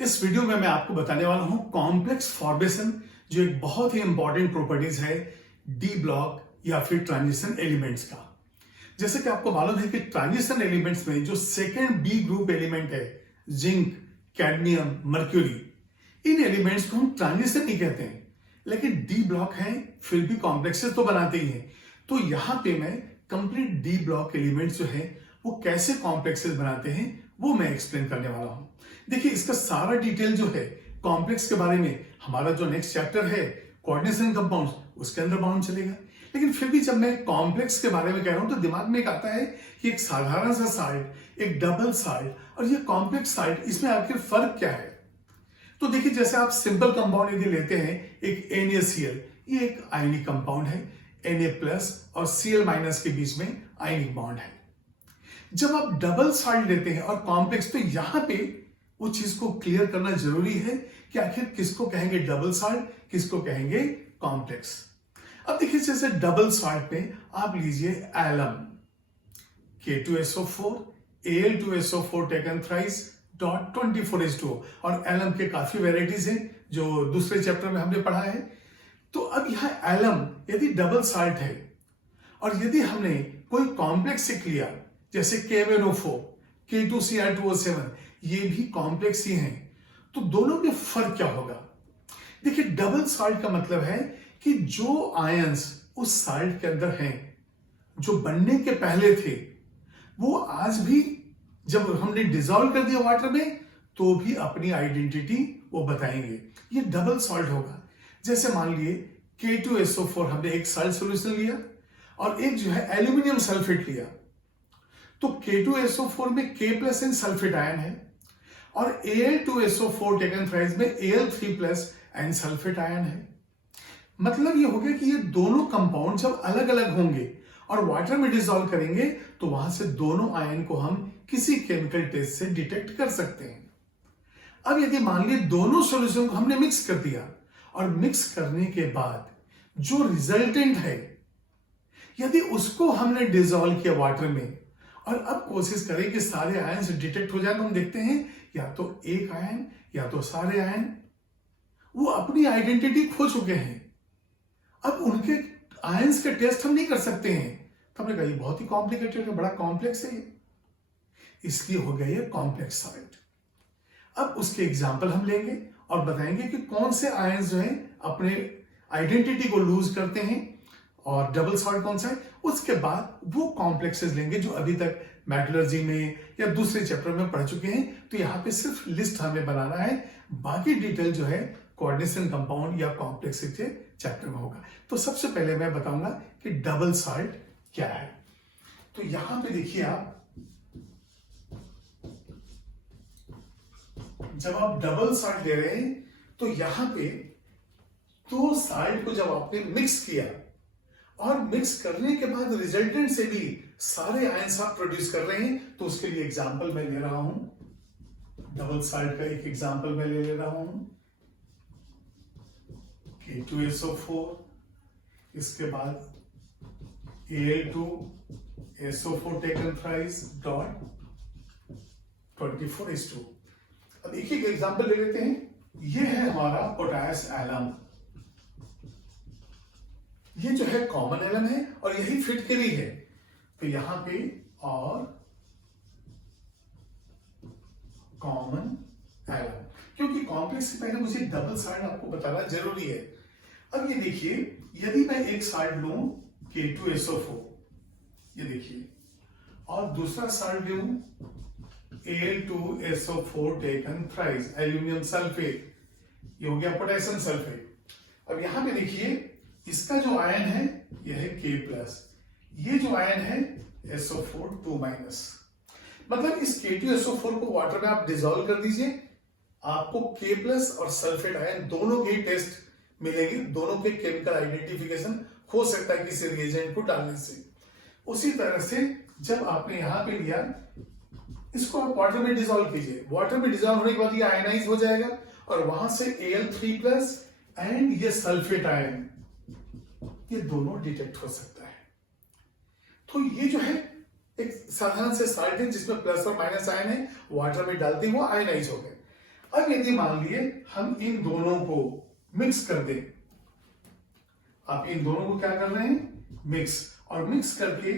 इस वीडियो में मैं आपको बताने वाला हूं कॉम्प्लेक्स फॉर्मेशन, जो एक बहुत ही इंपॉर्टेंट प्रॉपर्टीज है डी ब्लॉक या फिर ट्रांजिशन एलिमेंट्स का। जैसे कि आपको मालूम है कि ट्रांजिशन एलिमेंट्स में जो सेकेंड बी ग्रुप एलिमेंट है, जिंक, कैडमियम, मर्क्यूरी, इन एलिमेंट्स को हम ट्रांजिशन नहीं कहते हैं, लेकिन डी ब्लॉक है फिर भी कॉम्प्लेक्सेस तो बनाते ही हैं। तो यहां पे मैं कंप्लीट डी ब्लॉक एलिमेंट्स जो है वो कैसे कॉम्प्लेक्सेस बनाते हैं वो मैं एक्सप्लेन करने वाला हूं। देखिए, इसका सारा डिटेल जो है कॉम्प्लेक्स के बारे में हमारा जो नेक्स्ट चैप्टर है कोऑर्डिनेशन कंपाउंड्स, उसके अंदर बाउंड चलेगा। लेकिन फिर भी जब मैं कॉम्प्लेक्स के बारे में कह रहा हूं तो दिमाग में एक आता है कि एक साधारण सा साइड, एक डबल साइड और ये कॉम्प्लेक्स साइड, इसमें आखिर फर्क क्या है। तो देखिए, जैसे आप सिंपल कंपाउंड यदि लेते हैं, एक NaCl, ये एक आयनिक कंपाउंड है। Na+ और Cl- के बीच में आयनिक बॉन्ड है। जब आप डबल साइड लेते हैं और कॉम्प्लेक्स, तो यहां पे वो चीज को क्लियर करना जरूरी है कि आखिर किसको कहेंगे डबल साइड, किसको कहेंगे कॉम्प्लेक्स। अब देखिए, जैसे डबल साइड में आप लीजिए alum, K2SO4, Al2SO4 taken thrice, dot 24H2O, और एलम के काफी वेराइटीज हैं जो दूसरे चैप्टर में हमने पढ़ा है। तो अब यहां एलम यदि डबल साइड है और यदि हमने कोई कॉम्प्लेक्स से लिया, जैसे K1O4, K2Cr2O7, ये भी कॉम्प्लेक्स ही हैं, तो दोनों में फर्क क्या होगा। देखिए, डबल साइड का मतलब है कि जो आयंस उस साइड के अंदर हैं, जो बनने के पहले थे, वो आज भी जब हमने डिसॉल्व कर दिया वाटर में तो भी अपनी आइडेंटिटी वो बताएंगे। ये डबल सॉल्ट होगा। जैसे मान लिए K2SO4 हमने एक सॉल्ट सॉल्यूशन लिया और एक जो है एल्यूमिनियम सल्फेट लिया, तो K2SO4 में K+ सल्फेट आयन है और Al2SO4 टेकन थ्राइस में Al3+ एन सल्फेट आयन है। मतलब ये हो गया कि ये दोनों कंपाउंड जब अलग अलग होंगे और वाटर में डिसॉल्व करेंगे तो वहां से दोनों आयन को हम किसी केमिकल टेस्ट से डिटेक्ट कर सकते हैं। अब यदि मान लीजिए दोनों सॉल्यूशन को हमने मिक्स कर दिया और मिक्स करने के बाद जो रिजल्टेंट है, यदि उसको हमने डिसॉल्व किया वाटर में और अब कोशिश करें कि सारे आयन से डिटेक्ट हो जाए, तो हम देखते हैं या तो एक आयन या तो सारे आयन वो अपनी आइडेंटिटी खो चुके हैं। अब उनके आयंस के टेस्ट हम नहीं कर सकते हैं। तो हमने कहा ये बहुत ही कॉम्प्लिकेटेड है, बड़ा कॉम्प्लेक्स है ये, इसलिए हो गया ये कॉम्प्लेक्स साइड। अब उसके एग्जाम्पल हम लेंगे और बताएंगे कि कौन से आयंस जो हैं अपने आइडेंटिटी को लूज करते हैं और डबल सॉल्ट कौन सा है। उसके बाद वो कॉम्प्लेक्सेस लेंगे जो अभी तक मेटलर्जी में या दूसरे चैप्टर में पढ़ चुके हैं। तो यहाँ पे सिर्फ लिस्ट हमें बनाना है, बाकी डिटेल जो है कोऑर्डिनेशन कंपाउंड या कॉम्प्लेक्स के चैप्टर में होगा। तो सबसे पहले मैं बताऊंगा कि डबल सॉल्ट क्या है। तो यहां पे देखिए, आप जब आप डबल सॉल्ट ले रहे हैं तो यहां पे दो साइड को जब आपने मिक्स किया और मिक्स करने के बाद रिजल्टेंट से भी सारे आयंस आप प्रोड्यूस कर रहे हैं, तो उसके लिए एग्जांपल मैं ले रहा हूं। डबल सॉल्ट का एक एग्जांपल मैं ले रहा हूं, K2SO4, इसके बाद Al2SO4 taken thrice, dot 24H2। अब एक ही एग्जांपल ले लेते हैं। ये है हमारा पोटाश एलम, ये जो है कॉमन एलम है और यही फिट के लिए है। तो यहां पे और कॉमन एलम, क्योंकि कॉम्प्लेक्स से पहले मुझे डबल साइड आपको बताना जरूरी है। अब ये देखिए, यदि मैं एक साइड लूं K2SO4, ये देखिए, और दूसरा साइड लूं Al2SO4 taken thrice, aluminium sulphate, ये हो गया पोटेशियम सल्फेट। अब यहां पे देखिए, इसका जो आयन है यह है K+, ये जो आयन है SO4 2-। मतलब इस K2SO4 को वाटर में आप डिसॉल्व कर दीजिए, आपको K+ और सल्फेट आयन दोनों के टेस्ट मिलेंगे, दोनों के केमिकल आइडेंटिफिकेशन हो सकता है किसी रिएजेंट को डालने से। उसी तरह से जब आपने यहां पे लिया, इसको आप वाटर में डिसॉल्व कीजिए, वाटर में डिसॉल्व होने के बाद ये आयनाइज हो जाएगा और वहां से Al3+ एंड ये सल्फेट आयन, ये दोनों डिटेक्ट हो सकता है। तो ये जो है एक साधारण से साल्ट है जिसमें प्लस और माइनस आयन है, वाटर में डालते ही वो आयनाइज हो गए। अब यदि मान लिए हम इन दोनों को मिक्स कर दें, आप इन दोनों को क्या कर रहे हैं, मिक्स, और मिक्स करके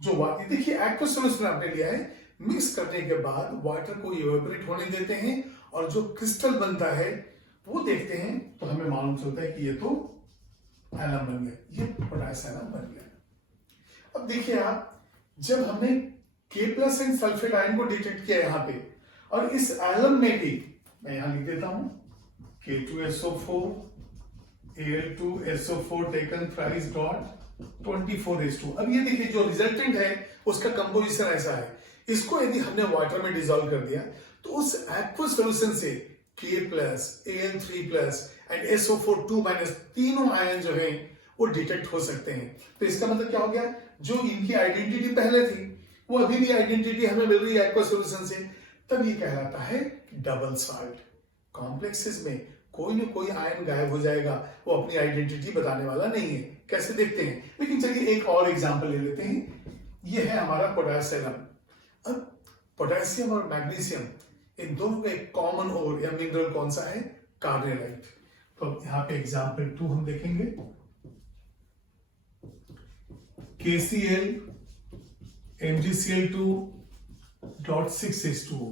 जो वाटर, देखिए एक्वस सॉल्यूशन आपने लिया है, मिक्स करने के बाद वाटर को इवेपोरेट होने देते हैं और जो क्रिस्टल बनता है वो देखते हैं, तो हमें मालूम चलता है कि ये तो एलम बन गया, ये पोटेशियम एलम बन गया। अब देखिए आप, जब हमने K plus and sulphate ion को डिटेक्ट किया यहाँ पे, और इस एलम में भी मैं यहां लिख देता हूं K2SO4 Al2SO4 taken thrice dot 24H2। अब ये देखिए जो रिजल्टेंट है उसका कंपोजिशन ऐसा है, इसको यदि हमने वाटर में डिसॉल्व कर दिया तो उस एक्वस सॉल्यूशन से K plus Al3 plus and SO4 2 minus तीनों आयन जो है वो डिटेक्ट हो सकते हैं। तो इसका मतलब क्या हो गया, जो इनकी आइडेंटिटी पहले थी वो अभी भी आइडेंटिटी हमें मिल रही है एक्वस सॉल्यूशन से, तब ये कहलाता है डबल साल्ट। कॉम्प्लेक्सेस में कोई ना कोई आयन गायब हो जाएगा, वो अपनी आइडेंटिटी बताने वाला नहीं है। कैसे देखते हैं, लेकिन चलिए एक और एग्जांपल ले लेते हैं। ये है हमारा पोटेशियम। अब पोटेशियम और मैग्नीशियम इन दोनों का एक कॉमन ओर या मिनरल कौन सा है, कार्नेलाइट। तो यहाँ पे एग्जांपल 2 हम देखेंगे, KCl MgCl2 .6H2O,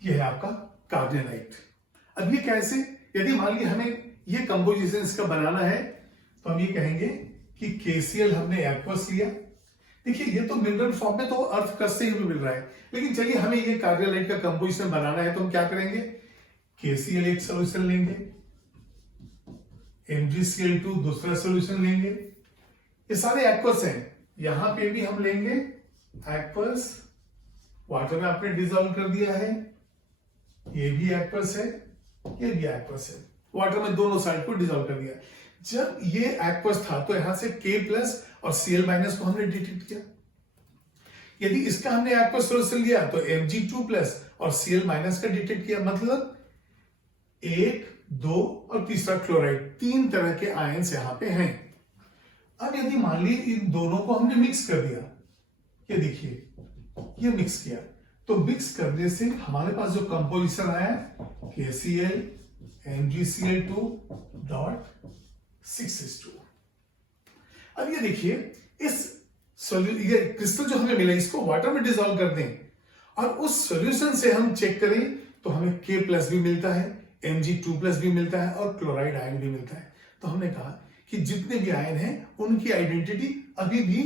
ये है आपका कार्नेलाइट। अब ये कैसे, यदि मान लीजिए हमें ये कंपोजिशन इसका बनाना है तो हम ये कहेंगे कि KCl हमने एक्वस लिया, देखिए ये तो मिनरल फॉर्म में तो अर्थ क्रस्ट से ही मिल रहा है, लेकिन चलिए हमें ये कार्नेलाइट का कंपोजिशन बनाना है तो हम क्या करेंगे, KCl एक सोल्यूशन लेंगे, MgCl2 दूसरा सोल्यूशन लेंगे, ये सारे एक्वस हैं, यहां पे भी हम लेंगे एक्वस, वाटर में आपने डिसॉल्व कर दिया है, ये भी एक्वस है, ये भी एक्वस है, वाटर में दोनों साइड को डिसॉल्व कर दिया। जब ये एक्वस था तो यहां से K प्लस और Cl माइनस को हमने डिटेक्ट किया, यदि इसका हमने एक्वस सोल्यूशन लिया तो Mg2 प्लस और Cl माइनस का डिटेक्ट किया, मतलब 1, 2 और तीसरा क्लोराइड, 3 तरह के आयंस यहां पे हैं। अब यदि मान ली इन दोनों को हमने मिक्स कर दिया, ये देखिए ये मिक्स किया, तो मिक्स करने से हमारे पास जो कंपोजिशन आया KCl MgCl2 .6H2। अब ये देखिए इस ये क्रिस्टल जो हमें मिला इसको वाटर में डिसॉल्व कर दें और उस सॉल्यूशन से हम चेक करें तो हमें K प्लस भी मिलता है, Mg2 प्लस भी मिलता है और क्लोराइड आयन भी मिलता है। तो हमने कहा कि जितने भी आयन हैं उनकी आइडेंटिटी अभी भी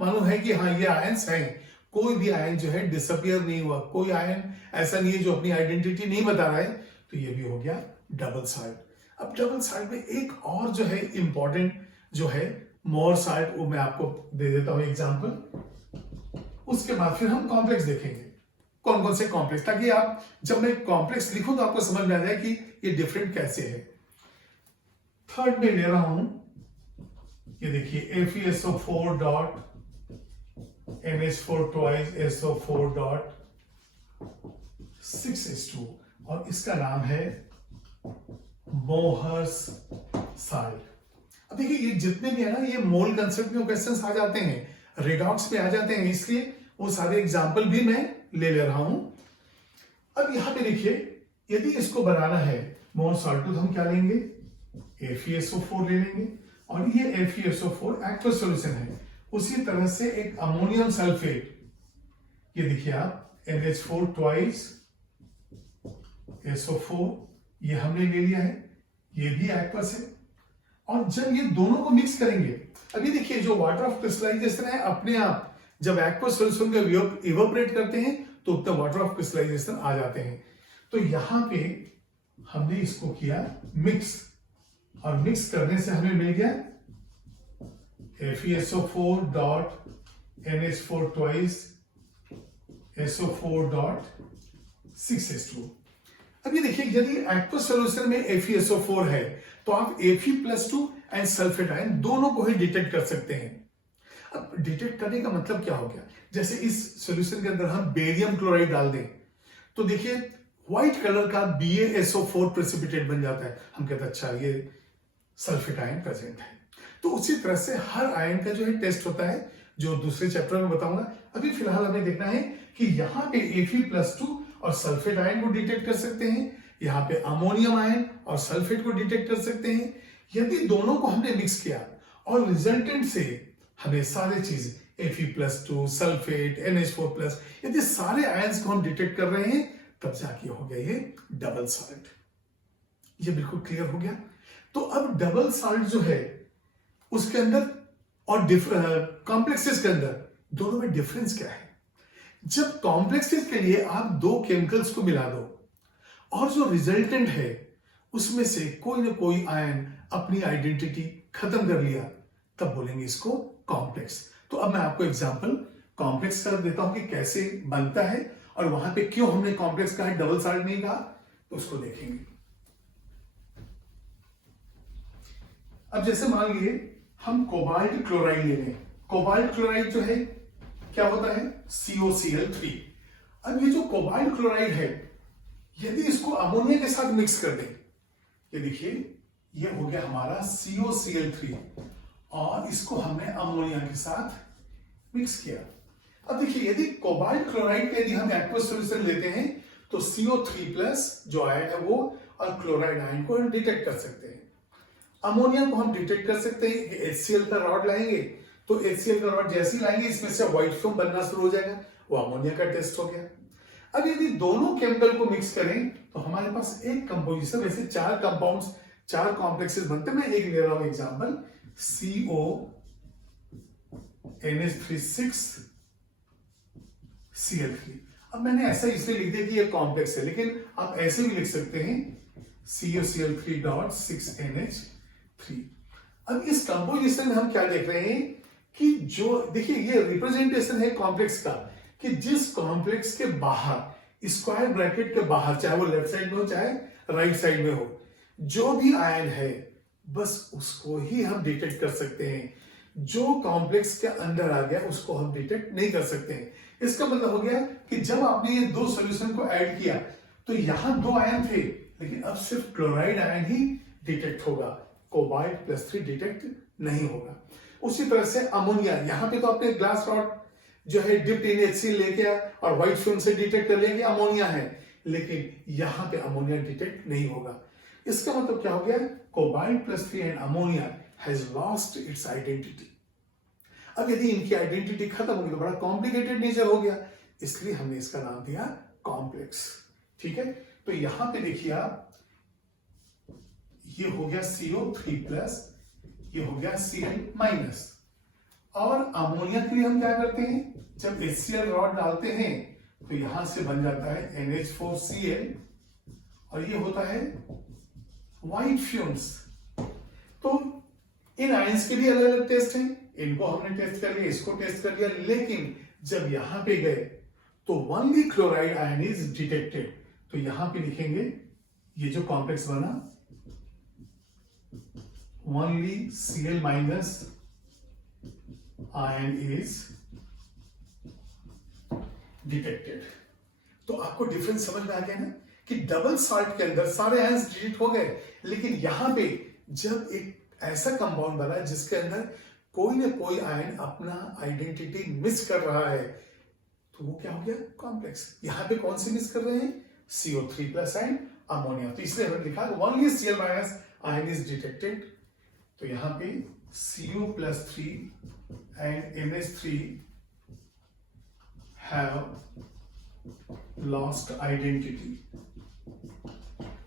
मालूम है कि हाँ ये आयन्स हैं, कोई भी आयन जो है डिसअपियर नहीं हुआ, कोई आयन ऐसा नहीं है जो अपनी आइडेंटिटी नहीं बता रहा है। तो ये भी हो गया डबल साल्ट। अब डबल साल्ट में एक और जो है इंपॉर्टेंट जो है मोर साल्ट, वो मैं आपको दे देता हूं एग्जांपल, उसके बाद फिर हम कॉम्प्लेक्स देखेंगे कौन कौन से कॉम्प्लेक्स, ताकि आप जब मैं कॉम्प्लेक्स लिखूं तो आपको समझ में आ जाए कि ये डिफरेंट कैसे है। थर्ड में ले रहा हूं, ये देखिए FeSO4 dot NH4 twice SO4 dot 6H2 और इसका नाम है मोहर्स साल्ट। अब देखिए ये जितने भी है ना, ये मोल कंसेप्ट में क्वेश्चंस आ जाते हैं, रेडॉक्स में आ जाते हैं, इसलिए वो सारे एग्जाम्पल भी मैं ले रहा हूं। अब यहां पे देखिए यदि इसको बनाना है मोर साल्ट तो हम क्या लेंगे, FeSO4 ले लेंगे और ये FeSO4 एक्वस सॉल्यूशन है। उसी तरह से एक अमोनियम सल्फेट, ये देखिए आप NH4 ट्वाइस SO4, ये हमने ले लिया है, ये भी एक्वस है। और जब ये दोनों को मिक्स करेंगे, अभी देखिए जो वाटर ऑफ क्रिस्टलाइजेशन है अपने आप जब एक्वस सॉल्यूशन को इवेपोरेट करते हैं तो उतना वाटर ऑफ क्रिस्टलाइजेशन आ जाते हैं। तो यहां पे हमने इसको किया मिक्स और मिक्स करने से हमें मिल गया FeSO4 dot NH4 twice SO4 dot 6H2। अब ये देखिए यदि एक्वस सॉल्यूशन में FeSO4 है तो आप Fe+2 एंड सल्फेट आयन दोनों को ही डिटेक्ट कर सकते हैं। अब डिटेक्ट करने का मतलब क्या हो गया, जैसे इस सॉल्यूशन के अंदर हम बेरियम क्लोराइड डाल दें तो देखिए व्हाइट कलर का BaSO4 प्रेसिपिटेट बन जाता है, हम कहते हैं अच्छा ये सल्फेट आयन प्रेजेंट है। तो उसी तरह से हर आयन का जो है टेस्ट होता है, जो दूसरे चैप्टर में बताऊंगा। अभी फिलहाल हमें देखना है कि यहाँ पे Fe+2 और सल्फेट आयन को डिटेक्ट कर सकते हैं, यहाँ पे अमोनियम आयन और सल्फेट को डिटेक्ट कर सकते हैं। यदि दोनों को हमने मिक्स किया और रिजल्टेंट से हमें सारे चीज Fe+2 सल्फेट NH4+, यदि सारे आयंस को हम डिटेक्ट कर रहे हैं, तब जाके हो गया ये डबल साल्ट। ये बिल्कुल क्लियर हो गया। तो अब डबल साल्ट जो है उसके अंदर और कॉम्प्लेक्सेस के अंदर दोनों में डिफरेंस क्या है? जब कॉम्प्लेक्सेस के लिए आप दो केमिकल्स को मिला दो और जो रिजल्टेंट है उसमें से कोई ना कोई आयन अपनी आइडेंटिटी खत्म कर लिया, तब बोलेंगे इसको कॉम्प्लेक्स। तो अब मैं आपको एग्जांपल कॉम्प्लेक्स का देता हूं कि कैसे बनता है और वहां पे क्यों हमने कॉम्प्लेक्स कहा है, डबल साल्ट नहीं कहा, तो उसको देखेंगे। अब जैसे मान लिए हम कोबाल्ट क्लोराइड ले लें। कोबाल्ट क्लोराइड जो है क्या होता है? COCl3। अब ये जो कोबाल्ट क्लोराइड है, यदि इसको अमोनिया के साथ मिक्स कर दें, ये देखिए ये हो गया हमारा COCl3 और इसको हमने अमोनिया के साथ मिक्स किया। अब देखिए यदि कोबाल्ट क्लोराइड का यदि हम एक्वस सॉल्यूशन लेते हैं तो CO3+ जो आयन है वो और क्लोराइड आयन को हम डिटेक्ट कर सकते हैं। अमोनिया को हम डिटेक्ट कर सकते हैं। HCl का रॉड लाएंगे तो HCl का रॉड जैसे ही लाएंगे इसमें से व्हाइट फिल्म बनना शुरू हो जाएगा, वो अमोनिया का टेस्ट हो गया। अब यदि दोनों केमिकल को मिक्स करें तो हमारे पास एक कंपोजिशन, वैसे 4 कंपाउंड्स 4 कॉम्प्लेक्सेस बनते हैं। मैं एक ले रहा हूं एग्जांपल, CONH3 6Cl3। अब मैंने ऐसा इसलिए लिख दिया कि ये कॉम्प्लेक्स है, लेकिन आप ऐसे भी लिख सकते हैं COCl3.6NH3। अब इस कंपोजिशन में हम क्या देख रहे हैं कि जो देखिए ये रिप्रेजेंटेशन है कॉम्प्लेक्स का, कि जिस कॉम्प्लेक्स के बाहर स्क्वायर ब्रैकेट के बाहर, चाहे वो लेफ्ट साइड में हो चाहे राइट साइड में हो, जो भी आयन है बस उसको ही हम डिटेक्ट कर सकते हैं। जो कॉम्प्लेक्स के अंदर आ गया उसको हम डिटेक्ट नहीं कर सकते हैं। इसका मतलब हो गया कि जब आपने ये दो सॉल्यूशन को ऐड किया तो यहां 2 आयन थे, लेकिन अब सिर्फ क्लोराइड आयन ही डिटेक्ट होगा, कोबाल्ट+3 डिटेक्ट नहीं होगा। उसी तरह से अमोनिया, यहां पे तो आपने ग्लास रॉड जो है डिप्ड इन HCl लेके आया और व्हाइट फिल्म से डिटेक्ट कर लेंगे अमोनिया है, लेकिन यहां पे अमोनिया डिटेक्ट नहीं होगा। इसका मतलब क्या हो गया? Cobalt and ammonia has lost its identity. अब यदि इनकी आइडेंटिटी खत्म होगी तो बड़ा कॉम्प्लिकेटेड नेचर हो गया, इसलिए हमने इसका नाम दिया कॉम्प्लेक्स। ठीक है, तो यहां पे देखिए आप, ये हो गया CO3+, ये हो गया Cl-। और अमोनिया के लिए हम क्या करते हैं, जब HCl रॉड डालते हैं तो यहां से बन जाता है NH4Cl और ये होता है व्हाइट फ्यूम्स। तो इन आयंस के लिए अलग अलग टेस्ट हैं, इनको हमने टेस्ट कर लिया, इसको टेस्ट कर लिया, लेकिन जब यहां पे गए तो only chloride ion is detected. तो यहां पे लिखेंगे ये जो कॉम्प्लेक्स बना, only Cl- ion is detected. तो आपको डिफरेंस समझ में आ गया ना कि डबल साल्ट के अंदर सारे आयंस डिटेक्ट हो गए, लेकिन यहां पे जब एक ऐसा कंपाउंड बना जिसके अंदर कोई ना कोई आयन अपना आइडेंटिटी मिस कर रहा है, तो वो क्या हो गया? कॉम्प्लेक्स। यहां पे कौन से मिस कर रहे हैं? CO3+ ion, ammonia. तो इसलिए हमने लिखा only Cl- ion is detected. तो यहां पे CO+3 and NH3 have lost identity.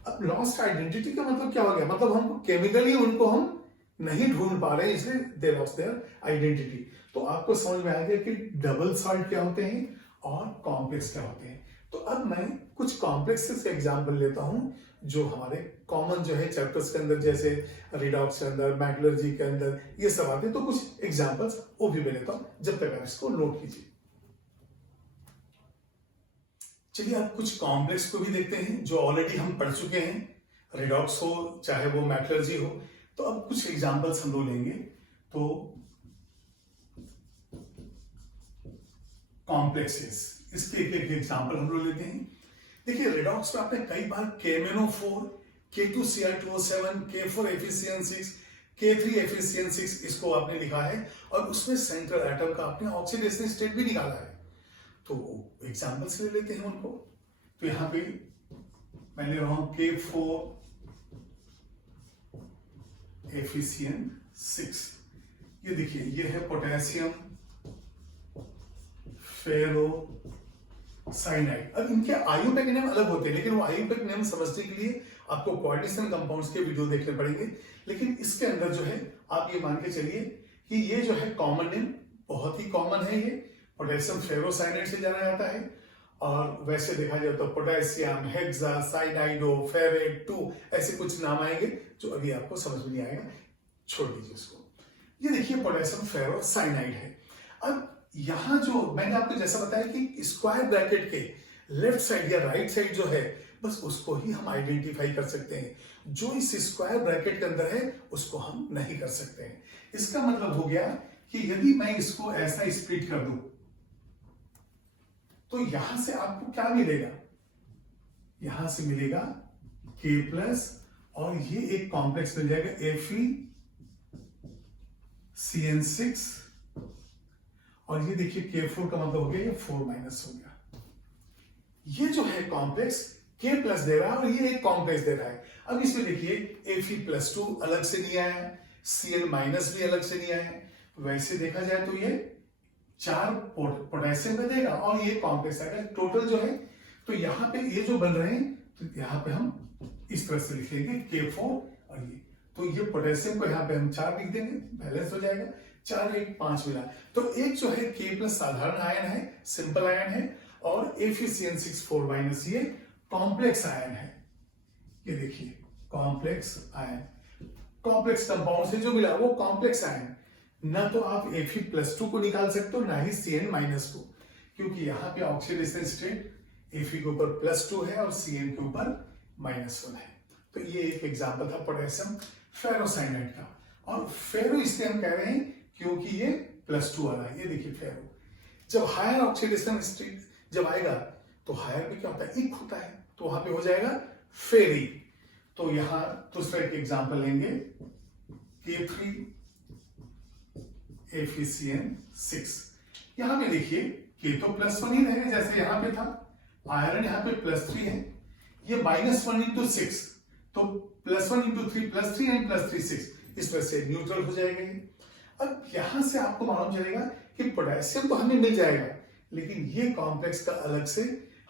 अब लॉस्ट आइडेंटिटी का मतलब क्या हो गया? मतलब हमको केमिकली उनको हम नहीं ढूंढ पा रहे हैं, इसलिए दे लॉस्ट देयर आइडेंटिटी। तो आपको समझ में आ गया कि डबल साल्ट क्या होते हैं और कॉम्प्लेक्स क्या होते हैं। तो अब मैं कुछ कॉम्प्लेक्सेस के एग्जांपल लेता हूं जो हमारे कॉमन जो है चैप्टर्स के अंदर, जैसे रिडॉक्स के अंदर, मेटलर्जी के अंदर ये सब आते हैं। तो कुछ एग्जांपल्स वो भी मैं लेता हूं जब तक आप इसको नोट कीजिए। चलिए आप कुछ कॉम्प्लेक्स को भी देखते हैं जो ऑलरेडी हम पढ़ चुके हैं, रिडॉक्स हो चाहे वो मेटलर्जी हो। तो अब कुछ एग्जांपल्स हम लोग लेंगे। तो कॉम्प्लेक्सेस, इसके एक एग्जांपल हम लोग लेते हैं। देखिए रिडॉक्स में आपने कई बार KMnO4, K2Cl2O7, K4FeCN6, K3FeCN6 इसको आपने लिखा है और उसमें सेंट्रल एटम का आपने ऑक्सीडेशन स्टेट भी निकाला है। तो तो एग्जाम्पल से ले लेते हैं उनको। तो यहां पे मैं ले रहा हूं K4 FeCN6। ये देखिए, ये है पोटेशियम फेरो साइनाइड। अब इनके आयुपेक नेम अलग होते हैं, लेकिन वो आयुपेक नेम समझने के लिए आपको कोऑर्डिनेशन कंपाउंड्स के वीडियो देखने पड़ेंगे। लेकिन इसके अंदर जो है आप ये मान के चलिए कि ये जो है कॉमन नेम, बहुत ही कॉमन है, ये पोटेशियम फेरोसाइनाइड से जाना जाता है। और वैसे देखा जाए तो पोटेशियम हेक्सा साइनाइडो फेरेट 2 ऐसे कुछ नाम आएंगे जो अभी आपको समझ में नहीं आएगा, छोड़ दीजिए इसको। ये देखिए पोटेशियम फेरोसाइनाइड है। अब यहां जो मैंने आपको जैसा बताया कि स्क्वायर ब्रैकेट के लेफ्ट साइड या राइट साइड जो है, बस उसको ही हम आइडेंटिफाई कर सकते हैं। जो इस स्क्वायर ब्रैकेट के अंदर है उसको हम नहीं कर सकते हैं। इसका मतलब हो गया कि यदि मैं इसको ऐसा स्प्लिट कर दूं तो यहां से आपको क्या मिलेगा, यहां से मिलेगा K+ और ये एक कॉम्प्लेक्स मिल जाएगा FeCN6 और ये देखिए K4 का मतलब हो गया ये 4- हो गया। ये जो है कॉम्प्लेक्स K+ दे रहा है और ये एक कॉम्प्लेक्स दे रहा है। अब इसमें देखिए Fe+2 अलग से नहीं आया, Cl- भी अलग से नहीं आया। वैसे देखा जाए तो ये 4 पोटेशियम में देगा और ये कॉम्प्लेक्स आएगा टोटल जो है। तो यहाँ पे ये जो बन रहे हैं, तो यहाँ पे हम इस तरह से लिख लेंगे K4 और ये, तो ये पोटेशियम को यहाँ पे हम 4 लिख देंगे, बैलेंस हो जाएगा। 4 1 5 मिला। तो एक जो है K+ साधारण आयन है, सिंपल आयन है, और FeCN6 4- ये कॉम्प्लेक्स आयन है। ये देखिए कॉम्प्लेक्स आयन, कॉम्प्लेक्स कंपाउंड से जो मिला वो कॉम्प्लेक्स आयन। ना तो आप Fe+2 को निकाल सकते हो, ना ही Cn- को, क्योंकि यहाँ पे ऑक्सीडेशन स्टेट Fe के ऊपर +2 है और Cn के ऊपर -1 है। तो ये एक एग्जांपल था पोटेशियम फेरोसाइनाइड का। और फेरो इसलिए हम कह रहे हैं क्योंकि ये +2 वाला है। ये देखिए फेरो, जब हायर ऑक्सीडेशन स्टेट जब आएगा तो हायर में क्या होता है, इक होता है, तो वहां पे हो जाएगा फेरी। तो यहां दूसरा एक एग्जांपल लेंगे K3 FeCN6। यहां पे देखिए K तो +1 ही रहेगा जैसे यहां पे था, आयरन यहां पे +3 है, ये -1 × 6, तो +1 × 3 +3 एंड +3 6, इस तरह से न्यूट्रल हो जाएगा ये। अब यहां से आपको मालूम चलेगा कि पोटेशियम तो हमें मिल जाएगा, लेकिन ये कॉम्प्लेक्स का अलग से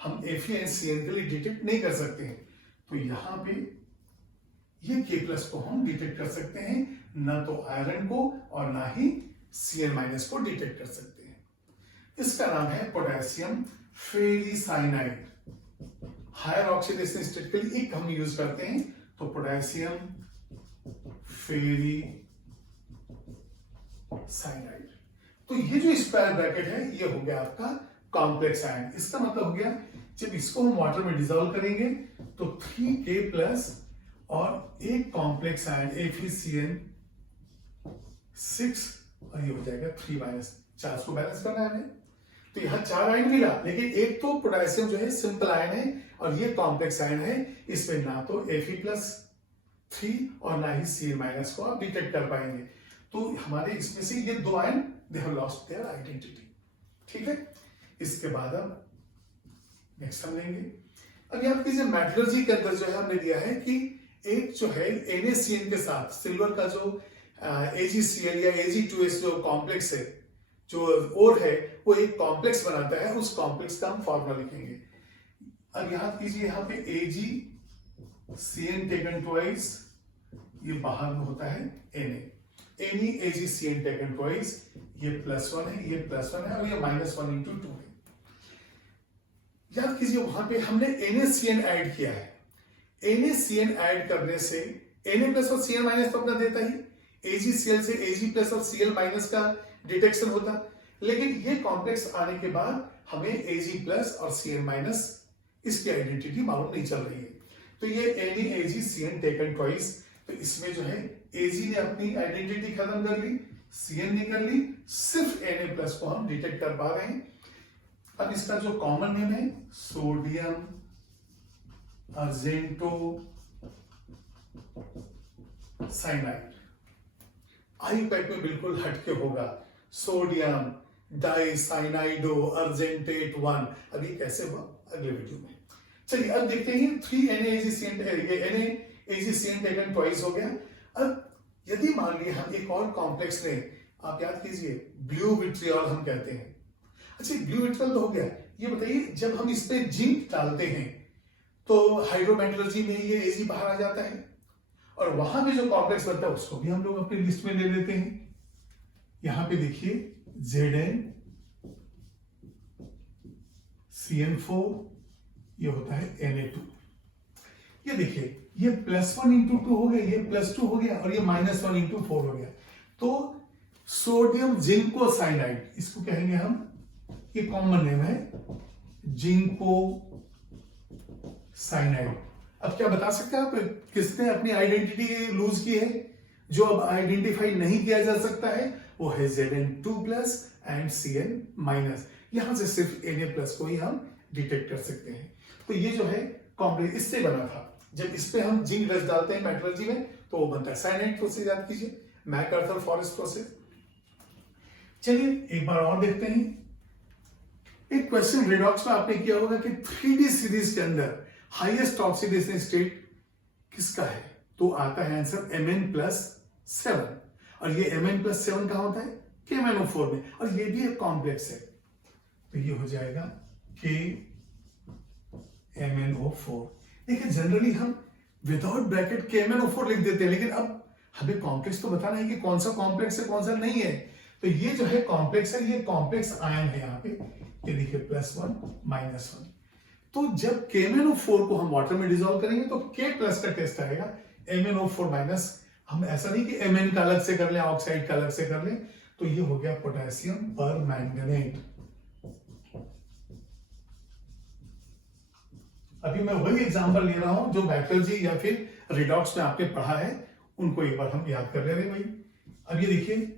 हम Fe एंड Cn के लिए डिटेक्ट नहीं कर सकते हैं। तो यहां पे ये K+ को हम डिटेक्ट कर सकते हैं, ना तो आयरन को और ना ही Cn- को डिटेक्ट कर सकते हैं। इसका नाम है potassium ferricyanide. Higher oxidation state के लिए एक हम यूज करते हैं, तो पोटेशियम फेरीसाइनाइड। तो ये जो स्क्वायर ब्रैकेट है ये हो गया आपका कॉम्प्लेक्स आयन। इसका मतलब हो गया जब इसको हम वाटर में डिसॉल्व करेंगे तो 3K+ और एक कॉम्प्लेक्स आयन FeCN6 और ये हो जाएगा 3- 4 को बैलेंस करना है। तो यहां 4 आयन मिला, लेकिन एक तो पोटेशियम जो है सिंपल आयन है और ये कॉम्प्लेक्स आयन है, इसमें ना तो Fe+3 और ना ही Cn- को आप डिटेक्ट कर पाएंगे। तो हमारे इसमें से ये 2 ion they have lost their identity. ठीक है, इसके बाद अब नेक्स्ट हम लेंगे। अब याद कीजिए मेटलर्जी के अंदर जो है हमने दिया है कि एक जो है NaCN के साथ सिल्वर का जो AgCl या Ag2S जो कॉम्प्लेक्स है, जो ओर है, वो एक कॉम्प्लेक्स बनाता है, उस कॉम्प्लेक्स का हम फॉर्मूला लिखेंगे। अब याद कीजिए यहाँ पे AgCN टेकन ट्वाइस, ये बाहर में होता है NaAgCN टेकन ट्वाइस, ये +1 है, ये +1 है और ये -1 × 2 है। याद कीजिए वहां पे हमने NaCN ऐड किया है। NaCN ऐड करने से Na+ और Cl- तो अपना देता ही, AgCl से Ag+ और Cl- का डिटेक्शन होता, लेकिन ये कॉम्प्लेक्स आने के बाद हमें Ag+ और Cl- इसकी आइडेंटिटी मालूम नहीं चल रही है। तो ये NaAgCN टेकन ट्वाइस, तो इसमें जो है Ag ने अपनी आइडेंटिटी खत्म कर ली, Cn ने कर ली, सिर्फ Na+ को हम डिटेक्ट कर पा रहे हैं। अब इसका जो कॉमन नेम है सोडियम अर्जेंटो साइनाइड, आयुपेक में बिल्कुल हटके होगा। Sodium di cyanido argentate 1। अब ये कैसे हुआ अगले वीडियो में। चलिए अब देखते हैं 3 NaAgCN टेकन ट्वाइस हो गया। अब यदि मान लिया हम एक और कॉम्प्लेक्स लें, आप याद कीजिए ब्लू विट्रियोल हम कहते हैं। अच्छा ब्लू विट्रियोल तो हो गया, ये बताइए जब हम इस पे जिंक डालते हैं तो हाइड्रोमेटलर्जी में ये Ag बाहर आ जाता है और वहां पे जो कॉम्प्लेक्स बनता है उसको भी हम लोग अपनी लिस्ट में ले लेते हैं। यहां पे देखिए ZnCN4 ये होता है Na2। ये देखिए ये +1 × 2 हो गया, ये +2 हो गया और ये -1 × 4 हो गया। तो सोडियम जिंको साइनाइड इसको कहेंगे हम, ये कॉमन नेम है जिंको साइनाइड। अब क्या बता सकते हैं आप किसने अपनी आइडेंटिटी लूज की है? जो अब आइडेंटिफाई नहीं किया जा सकता है वो है Zn2+ एंड Cn-। यहां से सिर्फ Na+ को ही हम डिटेक्ट कर सकते हैं। तो ये जो है कॉम्प्लेक्स इससे बना था। जब इस पे हम जिंक रच डालते हैं मेटलर्जी में तो वो बनता है साइनाइड प्रोसेस, याद कीजिए मैकआर्थर फॉरेस्ट प्रोसेस। चलिए एक बार और देखते हैं। एक क्वेश्चन रेडॉक्स में आपने किया होगा कि 3D सीरीज के अंदर हाईएस्ट ऑक्सीडेशन स्टेट किसका है? तो आता है आंसर Mn+7 और ये Mn+7 कहां होता है? KMnO4 में, और ये भी एक कॉम्प्लेक्स है तो ये हो जाएगा KMnO4। देखिए जनरली हम विदाउट ब्रैकेट KMnO4 लिख देते हैं, लेकिन अब हमें कॉम्प्लेक्स तो बताना है कि कौन सा कॉम्प्लेक्स है कौन सा नहीं है। तो ये जो है कॉम्प्लेक्स है, ये कॉम्प्लेक्स आयन है। यहाँ पे ये देखिए +1 -1। तो जब KMnO4 को हम वाटर में डिसॉल्व करेंगे तो K+ का टेस्ट आएगा, MnO4-। हम ऐसा नहीं कि Mn का अलग से कर लें ऑक्साइड का अलग से कर लें। तो ये हो गया पोटेशियम परमैंगनेट। अभी मैं वही एग्जांपल ले रहा हूं जो बैटलर्जी या फिर रिडॉक्स में आपने पढ़ा है, उनको एक बार हम याद कर ले रहे हैं भाई। अब ये देखिए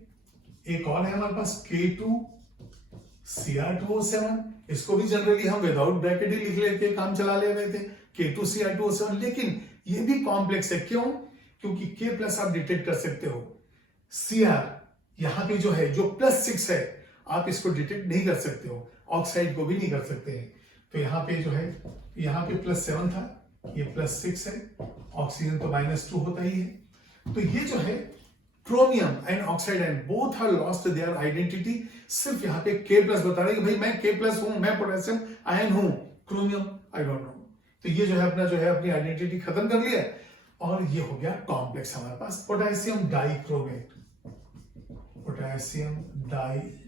एक और है हमारे पास K2Cr2O7। इसको भी जनरली हम विदाउट ब्रैकेट ही लिख लेके काम चला ले रहे थे K2Cr2O7, लेकिन ये भी कॉम्प्लेक्स है। क्यों? क्योंकि K+ आप डिटेक्ट कर सकते हो, Cr यहां पे जो है जो +6 है आप इसको डिटेक्ट नहीं कर सकते हो, ऑक्साइड को भी नहीं कर सकते हैं। तो यहाँ पे जो है यहाँ पे +7 था, ये +6 है, ऑक्सीजन तो -2 होता ही है। तो ये जो है chromium and oxide and both are lost their identity. सिर्फ यहाँ पे K+ बता रहे हैं कि भाई मैं K+ हूं, मैं पोटेशियम आयन हूं, क्रोमियम आई डोंट नो। तो ये जो है अपनी आइडेंटिटी खत्म कर लिया और ये हो गया कॉम्प्लेक्स हमारे पास पोटेशियम डाइक्रोमेट। पोटेशियम डाइक्रोमेट,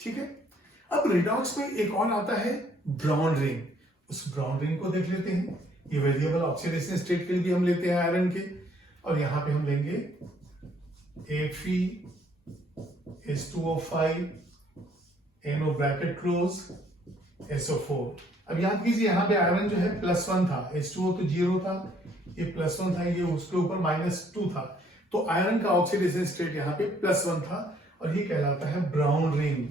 ठीक है। अब रिडॉक्स में एक और आता है ब्राउन रिंग। उस ब्राउन रिंग को देख लेते हैं। ये वेरिएबल ऑक्सीडेशन स्टेट के लिए भी हम लेते हैं आयरन के, और यहां पे हम लेंगे Fe(H2O5) NO bracket close SO4। अब याद कीजिए यहां पे आयरन जो है +1 था, H2O तो 0 था, ये +1 था, ये उसके ऊपर -2 था। तो आयरन का ऑक्सीडेशन स्टेट यहां पे +1 था और ये कहलाता है ब्राउन रिंग।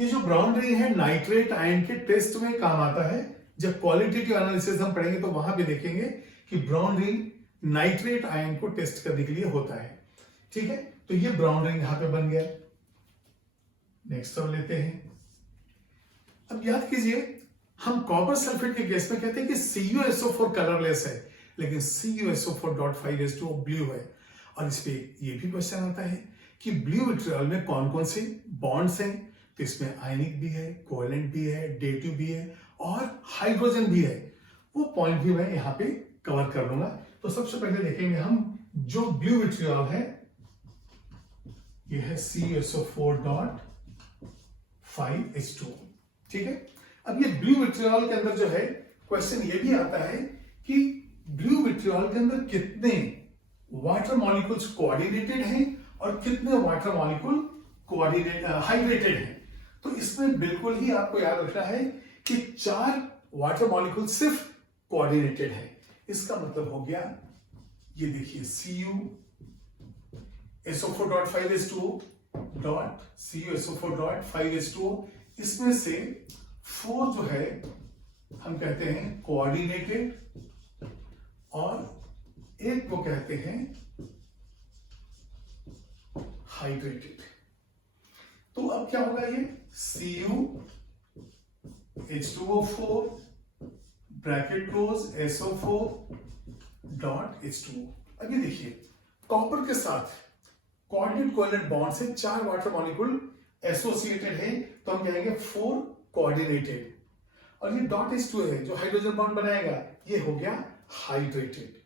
ये जो ब्राउन रिंग है नाइट्रेट आयन के टेस्ट में काम आता है। जब क्वालिटेटिव एनालिसिस हम पढ़ेंगे तो वहां पे देखेंगे कि ब्राउन रिंग नाइट्रेट आयन को टेस्ट करने के लिए होता है, ठीक है। तो ये ब्राउन रिंग यहां पे बन गया। नेक्स्ट अब लेते हैं। अब याद कीजिए हम कॉपर सल्फेट के केस में कहते हैं कि CuSO4 कलरलेस है, लेकिन CuSO4.5H2O ब्लू है। और इस पे ये भी क्वेश्चन आता है कि ब्लू विट्रियोल में कौन कौन से बॉन्ड्स हैं। तो इसमें आयनिक भी है, कोवेलेंट भी है, डेटिव भी है और हाइड्रोजन भी है। वो पॉइंट भी मैं यहां पे कवर कर लूंगा। तो सबसे पहले देखेंगे हम जो ब्लू विट्रियोल है, ये है CuSO4.5H2O, ठीक है। अब ये ब्लू विट्रियोल के अंदर जो है क्वेश्चन ये भी आता है कि ब्लू विट्रियोल के अंदर कितने वाटर मॉलिक्यूल्स कोऑर्डिनेटेड हैं और कितने वाटर मॉलिक्यूल हाइड्रेटेड हैं। तो इसमें बिल्कुल ही आपको याद रखना है कि 4 वाटर मॉलिक्यूल सिर्फ कोऑर्डिनेटेड है। इसका मतलब हो गया, ये देखिए CuSO4.5H2O, इसमें से 4 जो है हम कहते हैं कोऑर्डिनेटेड और एक को कहते हैं हाइड्रेटेड। तो अब क्या होगा ये CuH2O4 bracket close SO4 dot H2O। अब ये देखिए कॉपर के साथ कोऑर्डिनेट कोवैलेंट बॉन्ड से 4 वाटर मॉलिक्यूल एसोसिएटेड है, तो हम कहेंगे 4 कोऑर्डिनेटेड। और ये डॉट H2O है जो हाइड्रोजन बॉन्ड बनाएगा, ये हो गया हाइड्रेटेड।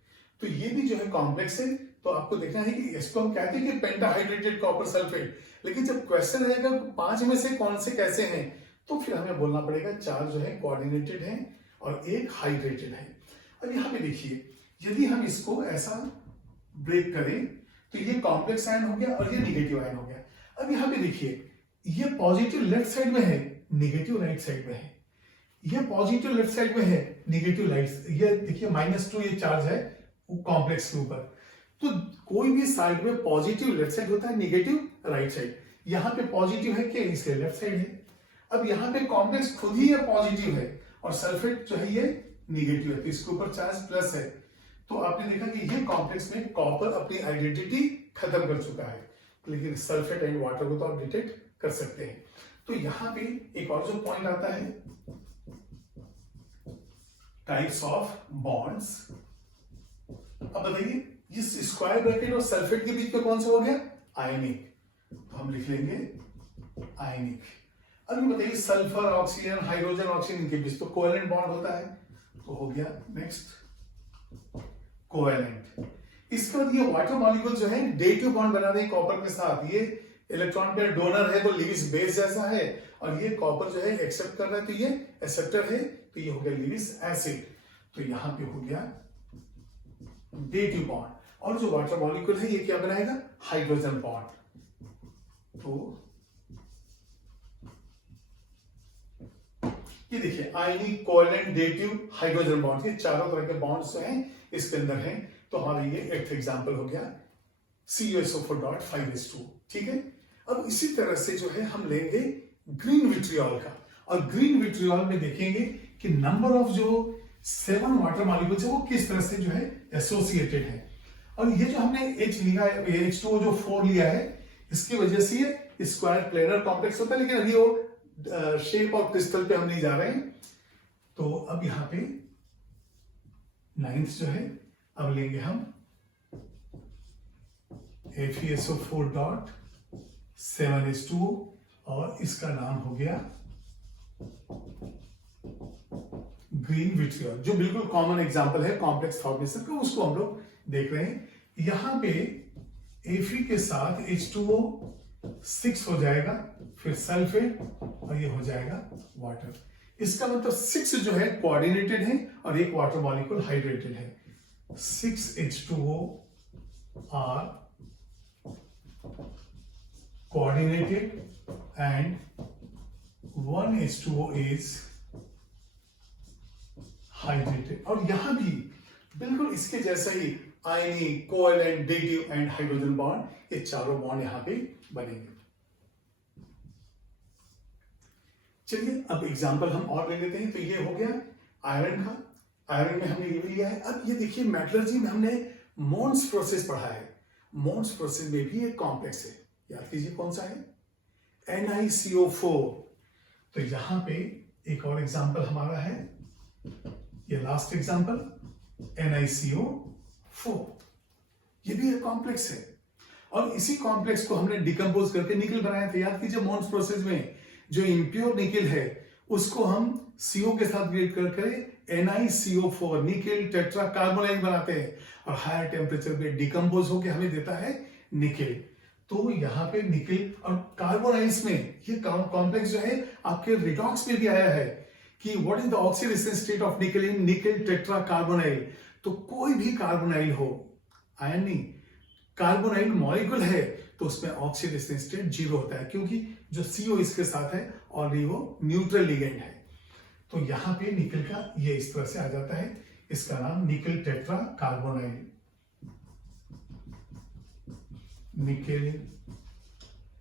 तो ये भी जो है कॉम्प्लेक्स है, तो आपको देखना है कि इसको हम कहते हैं कि पेंटाहाइड्रेटेड कॉपर सल्फेट, लेकिन जब क्वेश्चन रहेगा 5 में से कौन से कैसे हैं, तो फिर हमें बोलना पड़ेगा 4 जो है कोऑर्डिनेटेड हैं और 1 हाइड्रेटेड है। अब यहाँ पे देखिए यदि हम इसको ऐसा ब्रेक करें तो ये कॉम्प्लेक्स आयन हो गया और ये निगेटिव आयन हो गया। अब यहाँ पे देखिए ये पॉजिटिव लेफ्ट साइड में है, निगेटिव राइट साइड में है, ये पॉजिटिव लेफ्ट साइड में है, निगेटिव राइट, ये देखिए -2 ये चार्ज है कॉम्प्लेक्स के ऊपर। तो कोई भी साइड में पॉजिटिव लेफ्ट साइड होता है, निगेटिव राइट साइड। यहाँ पे पॉजिटिव है क्या, इसलिए लेफ्ट साइड है। अब यहाँ पे कॉम्प्लेक्स खुद ही ये पॉजिटिव है और सल्फेट जो है ये निगेटिव है, तो इसके ऊपर चार्ज प्लस है। तो आपने देखा कि ये कॉम्प्लेक्स में कॉपर अपनी आइडेंटिटी खत्म कर चुका है, लेकिन सल्फेट एंड वाटर को तो आप डिटेक्ट कर सकते हैं। तो यहाँ पे एक और जो पॉइंट आता है टाइप्स ऑफ बॉन्ड्स। अब बताइए इस स्क्वायर ब्रैकेट और सल्फेट के बीच में कौन सा हो गया, आयनिक, तो हम लिख लेंगे आयनिक। अब ये बताइए सल्फर ऑक्सीजन हाइड्रोजन ऑक्सीजन के बीच तो कोवैलेंट बॉन्ड होता है, तो हो गया नेक्स्ट कोवैलेंट। इसके बाद ये वाटर मॉलिक्यूल जो है डेटिव बॉन्ड बना रहे हैं कॉपर के साथ, ये इलेक्ट्रॉन पेयर डोनर है तो लिविस बेस जैसा है, और ये कॉपर जो है एक्सेप्ट कर रहा है तो ये एक्सेप्टर है, तो ये हो गया लिविस एसिड। तो यहां पे हो गया डेटिव बॉन्ड, और जो वाटर मॉलिक्यूल है ये क्या बनाएगा, हाइड्रोजन बॉन्ड। तो ये देखिए आयनिक कोवैलेंट डेटिव हाइड्रोजन बॉन्ड, ये चारों तरह के बॉन्ड्स जो हैं इसके अंदर हैं। तो हमारा ये एक एग्जांपल हो गया CuSO4.5H2। ठीक है, अब इसी तरह से जो है हम लेंगे ग्रीन विट्रियोल का, और ग्रीन विट्रियोल में देखेंगे कि नंबर ऑफ जो 7 वाटर मॉलिक्यूल्स है वो किस तरह से जो है एसोसिएटेड है। और ये जो हमने H लिया है, H2O जो 4 लिया है, इसकी वजह से ये स्क्वायर प्लेनर कॉम्प्लेक्स होता है, लेकिन अभी वो शेप ऑफ क्रिस्टल पे हम नहीं जा रहे हैं। तो अब यहां पे 9th जो है, अब लेंगे हम FeSO4.7H2O और इसका नाम हो गया ग्रीन विट्रियोल, जो बिल्कुल कॉमन एग्जांपल है कॉम्प्लेक्स फॉर्मेशन का, उसको हम लोग देख रहे हैं। यहां पे Fe के साथ H2O 6 हो जाएगा, फिर सल्फेट, और ये हो जाएगा वाटर। इसका मतलब 6 जो है कोऑर्डिनेटेड है और एक वाटर मॉलिक्यूल हाइड्रेटेड है। 6 H2O are coordinated and 1 H2O is hydrated। और यहां भी बिल्कुल इसके जैसा ही ionic covalent dative and hydrogen bond, ये चारों बॉन्ड यहां पे बनेंगे। चलिए अब एग्जांपल हम और ले लेते हैं। तो ये हो गया आयरन का, आयरन में हमने ये लिया है। अब ये देखिए मेटलर्जी में हमने मोन्स प्रोसेस पढ़ा है, मोन्स प्रोसेस में भी एक कॉम्प्लेक्स है, याद कीजिए कौन सा है, NiCO4। तो यहां पे एक और एग्जांपल हमारा है, ये लास्ट एग्जांपल NiCO4, ये भी एक कॉम्प्लेक्स है। और इसी कॉम्प्लेक्स को हमने डिकम्पोज करके निकल बनाया था, याद कीजिए मोन्स प्रोसेस में जो इम्प्योर निकल है उसको हम CO के साथ रिएक्ट करके NiCO4 निकल टेट्रा कार्बोनाइल बनाते हैं, और हायर टेम्परेचर पे डिकम्पोज होकर हमें देता है निकल। तो यहाँ पे निकल और कार्बोनाइल्स में ये कॉम्प्लेक्स जो है आपके रिडॉक्स में भी आया है कि what is the oxidation state of nickel in निकल टेट्रा कार्बोनाइल। तो कोई भी कार्बोनाइल हो, आयन नहीं, कार्बोनाइल मॉलिक्यूल है तो उसमें ऑक्सीडेशन स्टेट 0 होता है, क्योंकि जो CO इसके साथ है और वो न्यूट्रल लिगेंड है। तो यहां पे निकल का ये इस तरह से आ जाता है, इसका नाम निकल टेट्रा कार्बोनाइल, निकल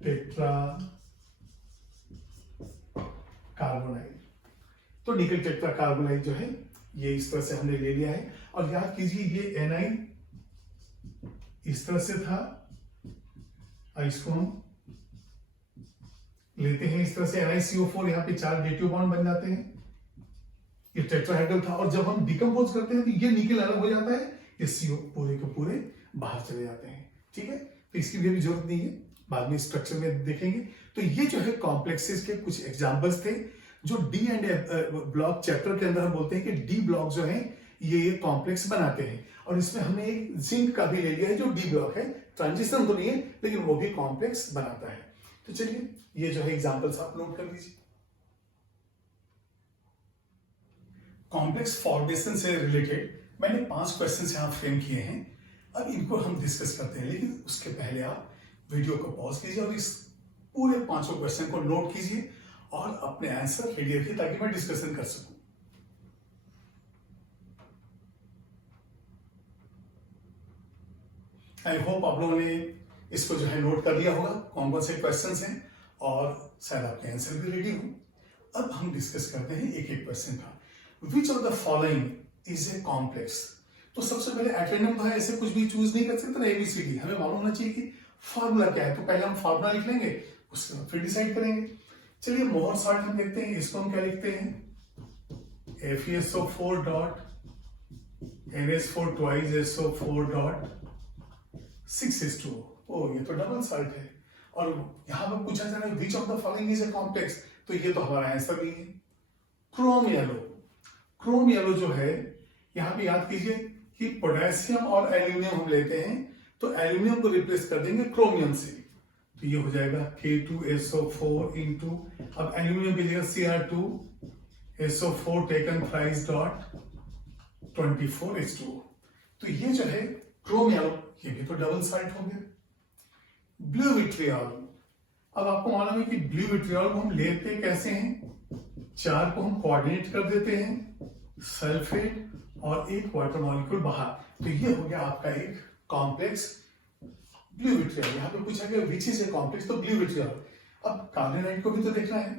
टेट्रा कार्बोनाइल। तो निकल टेट्रा कार्बोनाइल जो है ये इस तरह से हमने ले लिया है। और याद कीजिए ये इस तरह से था, इसको हम लेते हैं इस तरह से NiCO4, यहाँ पे 4 डेटिव बॉन्ड बन जाते हैं, ये टेट्राहेड्रल था। और जब हम डिकम्पोज करते हैं तो ये निकल अलग हो जाता है, ये CO पूरे के पूरे बाहर चले जाते हैं। ठीक है, तो इसकी भी अभी जरूरत नहीं है, बाद में स्ट्रक्चर में देखेंगे। तो ये जो है कॉम्प्लेक्सेस के कुछ एग्जांपल्स थे जो डी एंड ब्लॉक चैप्टर के अंदर हम बोलते हैं कि डी ब्लॉक जो है ये कॉम्प्लेक्स बनाते हैं। और इसमें हमने एक जिंक का भी ले लिया है जो डी ब्लॉक है, ट्रांजिशन तो नहीं है लेकिन वो भी कॉम्प्लेक्स बनाता है। तो चलिए ये जो है एग्जांपल्स आप नोट कर लीजिए। कॉम्प्लेक्स फॉर्मेशन से रिलेटेड मैंने 5 क्वेश्चंस यहां फ्रेम किए हैं, अब इनको हम डिस्कस करते हैं। लेकिन उसके पहले आप वीडियो को पॉज कीजिए और इस पूरे 5 क्वेश्चन को नोट कीजिए और अपने आंसर रेडी रखिए ताकि मैं डिस्कशन कर सकूं। आई होप आप लोगों ने इसको जो है नोट कर लिया होगा कौन कौन से क्वेश्चंस हैं और शायद आपके आंसर भी रेडी हो। अब हम डिस्कस करते हैं एक एक क्वेश्चन का। Which of the following is a complex. तो सबसे पहले एट रैंडम तो है, ऐसे कुछ भी चूज नहीं कर सकते ना, ABCD हमें मालूम होना चाहिए कि फॉर्मूला क्या है। तो पहले हम फॉर्मूला लिख लेंगे, उसके बाद फिर डिसाइड करेंगे। चलिए मोहर सॉल्ट हम देखते हैं, इसको हम क्या लिखते हैं, FeSO4 dot NH4 twice SO4 dot 6H2O। ओ ये तो डबल सॉल्ट है। और यहां पर पूछा जा रहा है which of the following is a complex, तो ये तो हमारा आंसर नहीं है। क्रोम येलो, क्रोम येलो जो है यहां पे याद कीजिए कि पोटेशियम और एल्यूमिनियम हम लेते हैं, तो एल्यूमिनियम को रिप्लेस कर देंगे क्रोमियम से, तो ये हो जाएगा K2SO4 इंटू, अब एल्यूमिनियम की जगह Cr2SO4 taken thrice dot 24H2O। तो ये जो है क्रोम येलो, ये भी तो डबल सॉल्ट हो गया। ब्लू विट्रियल, अब आपको मालूम है कि ब्लू विट्रियल को हम लेते कैसे हैं, 4 को हम कोऑर्डिनेट कर देते हैं, सल्फेट और एक वाटर मॉलिक्यूल बाहर, तो ये हो गया आपका एक कॉम्प्लेक्स ब्लू विट्रियल। यहां पे पूछा गया विच इज ए कॉम्प्लेक्स, तो ब्लू विट्रियल। अब कार्बोनाइट को भी तो देखना है,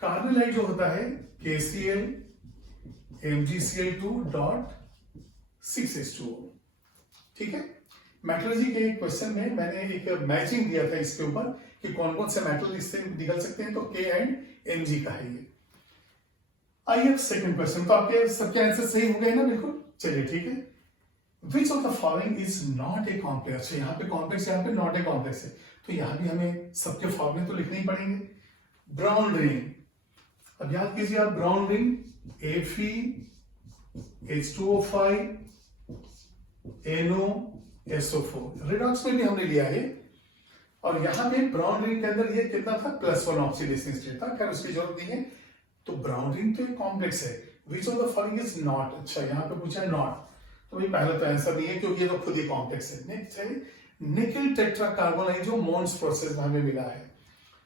कार्बोनाइट जो होता है KCl MgCl2 डॉट 6H2O। ठीक है, मेटलर्जी के क्वेश्चन में मैंने एक मैचिंग दिया था इसके ऊपर कि कौन कौन से मेटल इससे निकल सकते हैं, तो K एंड Mg का है ये। आइए सेकंड क्वेश्चन, तो आपके सबके आंसर सही हो गए ना, बिल्कुल। चलिए ठीक है, which of the following is not a complex. यहाँ पे कॉम्प्लेक्स, यहाँ पे नॉट ए कॉम्प्लेक्स है, तो यहां भी हमें सबके फॉर्मूले तो लिखने ही पड़ेंगे। ब्राउन रिंग, अब याद कीजिए आप, brown ring FeH2O5 NoSO4, redox में भी हमने लिया है। और यहां पे ब्राउन रिंग के अंदर ये कितना था, +1 ऑक्सीडेशन स्टेट था, खैर उसकी जरूरत नहीं है। तो ब्राउन रिंग तो एक कॉम्प्लेक्स है। Which of the following is not, अच्छा यहाँ पे पूछा है नॉट, तो भाई पहला तो आंसर नहीं है क्योंकि ये तो खुद ही कॉम्प्लेक्स है। नेक्स्ट है निकल टेट्राकार्बोनाइट जो मोन्स प्रोसेस में हमें मिला है,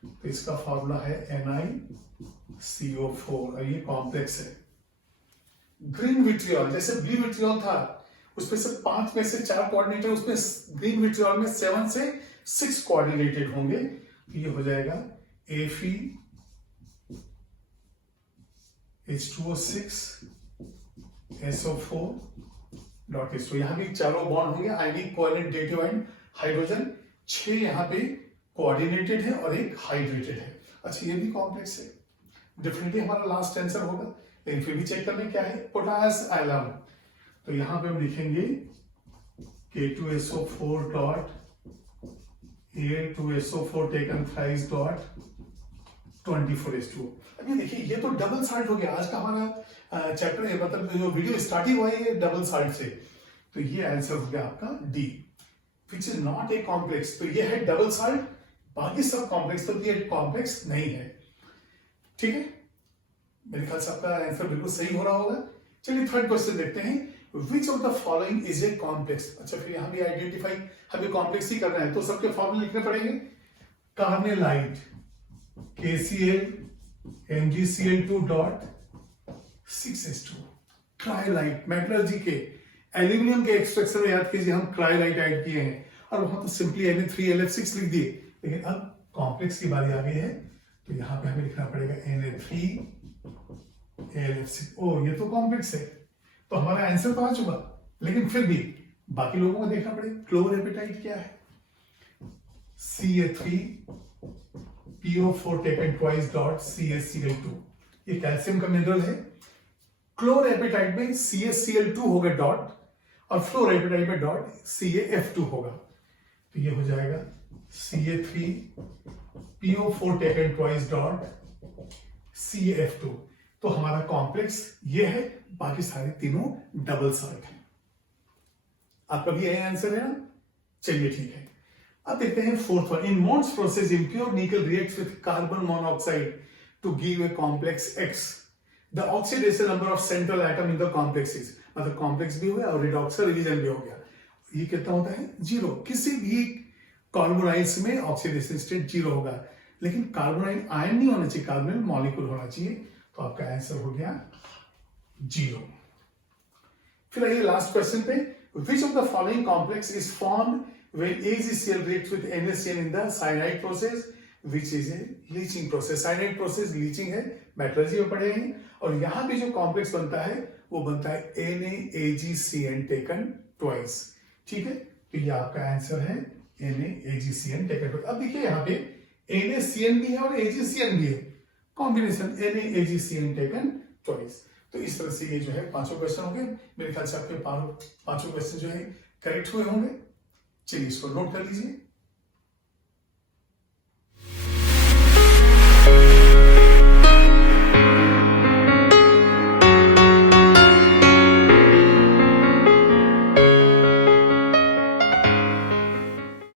तो इसका फॉर्मूला है NiCO4 और ये कॉम्प्लेक्स है। ग्रीन विट्रियल, जैसे ब्लू विट्रियल था उसमें से 5 में से 4 कोऑर्डिनेटेड, उसमें ग्रीन विट्रियल में 7 से 6 कोऑर्डिनेटेड होंगे, तो ये हो जाएगा FeH2O6 SO4 डॉट H2। यहां भी चारों बॉन्ड होंगे, आयनिक कोवैलेंट डेटिव एंड हाइड्रोजन, 6 यहां पे कोऑर्डिनेटेड है और एक हाइड्रेटेड है। अच्छा ये भी कॉम्प्लेक्स है, डेफिनेटली हमारा लास्ट आंसर होगा, लेकिन फिर भी चेक कर लें क्या है। पोटास एलम, तो यहां पे हम लिखेंगे K2SO4 dot Al2SO4 taken thrice dot 24H2O। अब ये देखिए ये तो डबल सॉल्ट हो गया। आज का हमारा चैप्टर, मतलब जो वीडियो स्टार्टिंग हुआ है ये डबल सॉल्ट से, तो ये आंसर हो गया आपका D, which is not a complex. तो ये है डबल सॉल्ट, बाकी सब कॉम्प्लेक्स, तो ये कॉम्प्लेक्स नहीं है। ठीक है, मेरे ख्याल से आपका आंसर बिल्कुल सही हो रहा होगा। चलिए थर्ड क्वेश्चन देखते हैं, which of the following is a complex. अच्छा फिर यहां भी आइडेंटिफाई, हमें कॉम्प्लेक्स ही करना है, तो सबके फॉर्मूले लिखने पड़ेंगे। Carnallite KCl MgCl2 dot 6H2O। Cryolite, metallurgy के एल्यूमिनियम के एक्सट्रैक्शन में याद कीजिए हम क्रायोलाइट ऐड किए हैं, और वहां तो सिंपली Na3LF6 लिख दिए, लेकिन अब कॉम्प्लेक्स की बारी आ गई है, तो यहां पे हमें लिखना पड़ेगा Na3LF6। ओ ये तो कॉम्प्लेक्स है, तो हमारा आंसर तो आ चुका, लेकिन फिर भी बाकी लोगों को देखना पड़ेगा। क्लोरेपेटाइट क्या है? CA3PO4 taken twice dot CaCl2, ये कैल्शियम का मिनरल है। क्लोरेपेटाइट में CaCl2 होगा डॉट, और फ्लोरेपेटाइट में डॉट CaF2 होगा। तो ये हो जाएगा CA3PO4 taken twice dot CaF2। तो हमारा कॉम्प्लेक्स ये है, बाकी सारे तीनों डबल साल्ट है। आपका भी यही आंसर है ना? चलिए ठीक है। अब देखते हैं fourth one. In Mond's process impure nickel reacts with carbon monoxide to give a complex X. The oxidation number of central atom in the complex is, मतलब कॉम्प्लेक्स भी हो गया और रिडॉक्स का रिवीजन भी हो गया। ये कितना होता है? 0। किसी भी कार्बोनाइल्स में ऑक्सीडेशन स्टेट 0 होगा, लेकिन कार्बोनाइल आयन नहीं होना चाहिए, कार्बोनाइल मॉलिक्यूल होना चाहिए। तो आपका आंसर हो गया 0। फिर आइए लास्ट क्वेश्चन पे। Which of the following complex is formed when AgCl reacts with NaCl in the cyanide process, which is a leaching process? cyanide process leaching है, मेटलर्जी में पढ़े हैं। और यहां पे जो कॉम्प्लेक्स बनता है वो बनता है NaAgCN टेकन ट्वाइस। ठीक है, तो ये आपका आंसर है NaAgCN टेकन ट्वाइस। अब देखिए यहाँ पे NaCN भी है और AgCN भी है, कॉम्बिनेशन NaAgCN टेकन ट्वाइस। तो इस तरह से ये जो है पांचों क्वेश्चन होंगे। मेरे ख्याल से आपके पांचों क्वेश्चन जो है करेक्ट हुए होंगे। चलिए इसको नोट कर लीजिए।